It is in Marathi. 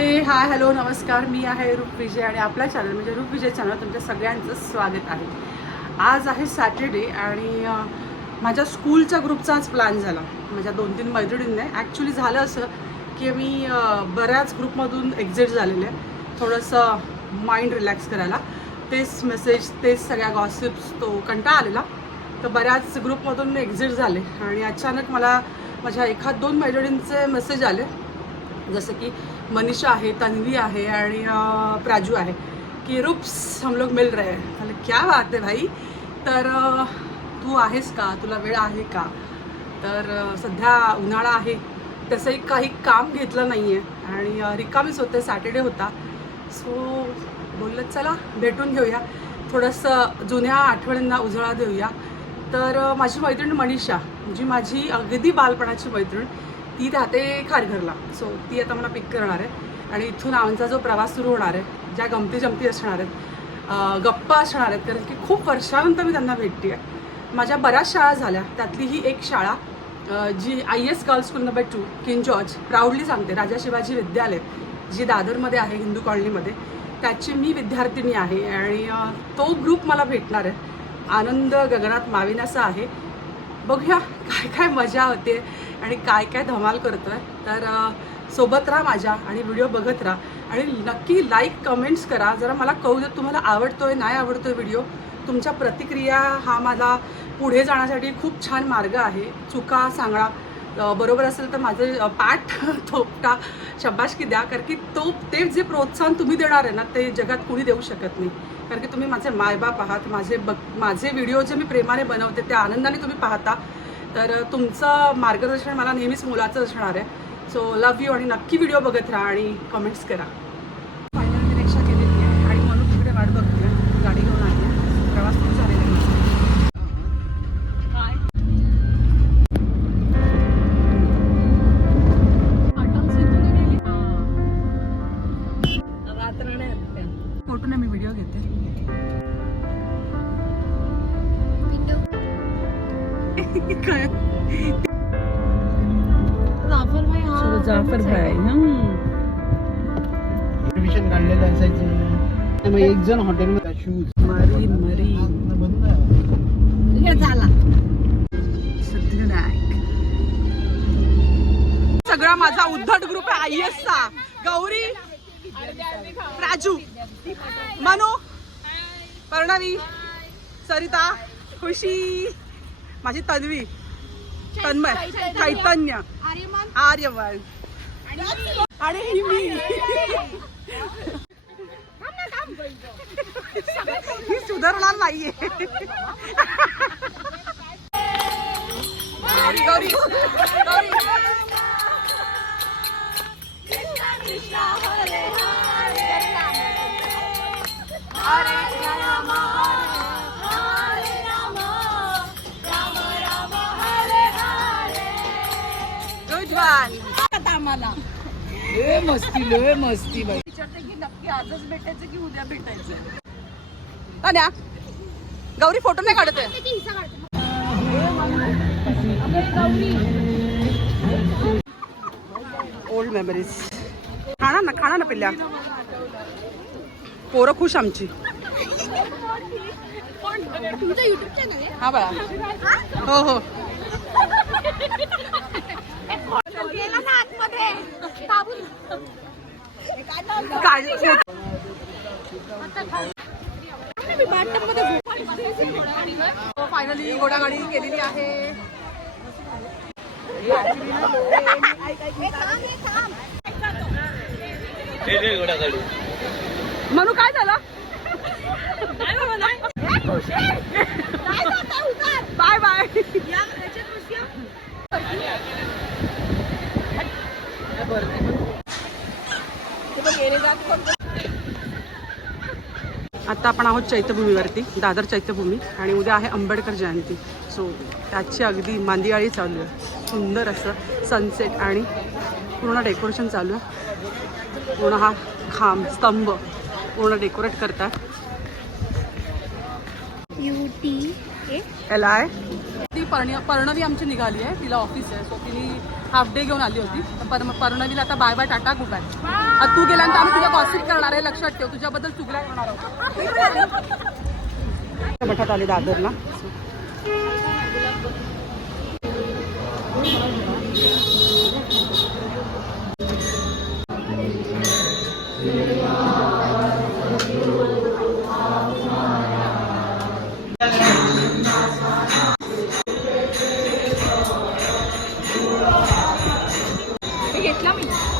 हे हाय हॅलो नमस्कार. मी आहे रूप विजय आणि आपला चॅनल म्हणजे रूप विजय चॅनल तुमच्या सगळ्यांचं स्वागत आहे. आज आहे सॅटर्डे आणि माझ्या स्कूलच्या ग्रुपचा आज प्लॅन झाला. माझ्या दोन तीन मैत्रिणींनी. ॲक्च्युली झालं असं की मी बऱ्याच ग्रुपमधून एक्झिट झालेले. आहे थोडंसं माइंड रिलॅक्स करायला. तेच मेसेज तेच सगळ्या गॉसिप्स तो कंटाळा आलेला. तर बऱ्याच ग्रुपमधून एक्झिट झाले. आणि अचानक मला माझ्या एखाद दोन मैत्रिणींचे मेसेज आले. जसं की मनीषा आहे तन्वी आहे आणि प्राजू आहे. की रूप्स हम लोग मिल रहे हैं. क्या बात है भाई. तर तू आहेस का? तुला वेळ आहे का? तर सध्या उन्हाळा आहे. तसंही काही काम घेतलं नाही आहे आणि रिकामीच होते. सॅटर्डे होता. सो बोललं चला भेटून घेऊया. थोडंसं जुन्या आठवणींना उजळा देऊया. तर माझी मैत्रीण मनीषा जी माझी अगदी बालपणाची मैत्रीण ती राहते खारघरला. सो ती आता मला पिक करणार आहे. आणि इथून आमचा जो प्रवास सुरू होणार आहे ज्या गमती जमती असणार आहेत गप्पा असणार आहेत कारण की खूप वर्षानंतर मी त्यांना भेटते आहे माझ्या बऱ्याच शाळा झाल्या. त्यातली ही एक शाळा जी I S girls school number two King George proudly सांगते राजा शिवाजी विद्यालय जी दादरमध्ये आहे हिंदू कॉलनीमध्ये त्याची मी विद्यार्थिनी आहे. आणि तो ग्रुप मला भेटणार आहे. आनंद गगनात माविनासा आहे. बघूया काय काय मजा होते. आणि काय काय धमाल करतोय तर सोबत राहा माझ्या आणि व्हिडिओ बघत राहा. आणि नक्की लाईक कमेंट्स करा. जरा मला कळू देत तुम्हाला आवडतोय नाही आवडतोय व्हिडिओ. तुमच्या प्रतिक्रिया हा माझा पुढे जाण्यासाठी खूप छान मार्ग आहे. चुका सांगा बरोबर असेल तर माझे पाठ थोपटा शब्बाशकी द्या. कारण की तो ते जे प्रोत्साहन तुम्ही देणार आहे ना ते जगात कुणी देऊ शकत नाही. कारण की तुम्ही माझे मायबाप आहात. माझे बघ माझे व्हिडिओ जे मी प्रेमाने बनवते ते आनंदाने तुम्ही पाहता. तर तुमचं मार्गदर्शन मला नेहमीच मोलाचं असणार आहे. सो लव यू आणि नक्की व्हिडिओ बघत राहा आणि कमेंट्स करा. फायनल मी रिक्षा केलेली आहे आणि म्हणून तिकडे वाट बघते गाडी घेऊन आली आहे. प्रवास खूप झालेला आहे. माझा. फोटो नाही मी व्हिडिओ घेते. काय? जाफर भाई ऍडमिशन काढलेले असायचे. मग एक जण हॉटेलमध्ये शूज मरीन मरीन बंद आहे. सिद्धिविनायक सगळा माझा उद्धट ग्रुप आहे आय एस चा गौरी राजू मनु पर्णवी सरिता खुशी. माझी तन्वी. तन्मय. चैतन्य. आर्यवन आणि ही मी. ही सुधारणार नाहीये. गौरी गौरी. गौरी. आम्हाला लय मस्ती लय मस्ती बाई. विचारते की नक्की आजच भेटायचं की उद्या भेटायचं? तान्या गौरी फोटो नाही काढत ओल्ड मेमरीज खाना ना खाना ना पिल्ल्या. पोरं खुश आमची. तुमचं युट्यूब चॅनल आहे? हा बळा. हो हो. फायनली घोडागाडी केलेली आहे. झालं काय जाता उगाच? बाय बाय या, याच्यात बसूया. आता आपण आहोत चैत्यभूमीवरती दादर चैत्यभूमी आणि उद्या आहे आंबेडकर जयंती. सो त्याची अगदी मांदियाळी चालू आहे. सुंदर असं सनसेट आणि पूर्ण डेकोरेशन चालू आहे. पूर्ण हा खांब स्तंभ पूर्ण डेकोरेट करतात. यू टी एल आय ती पर्ण पर्णवी आमची निघाली आहे तिला ऑफिस आहे. सो तिने हाफ डे घेऊन आली होती. पर पर्णवीला आता बाय बाय टाटा आहे आता तू गेल्यानंतर आम्ही तुझ्या गॉसिप करणार आहे लक्षात ठेव. तुझ्याबद्दल चुकल्या करणार आहोत. मठात आले दादरला. Yeah. Geht, glaube ich.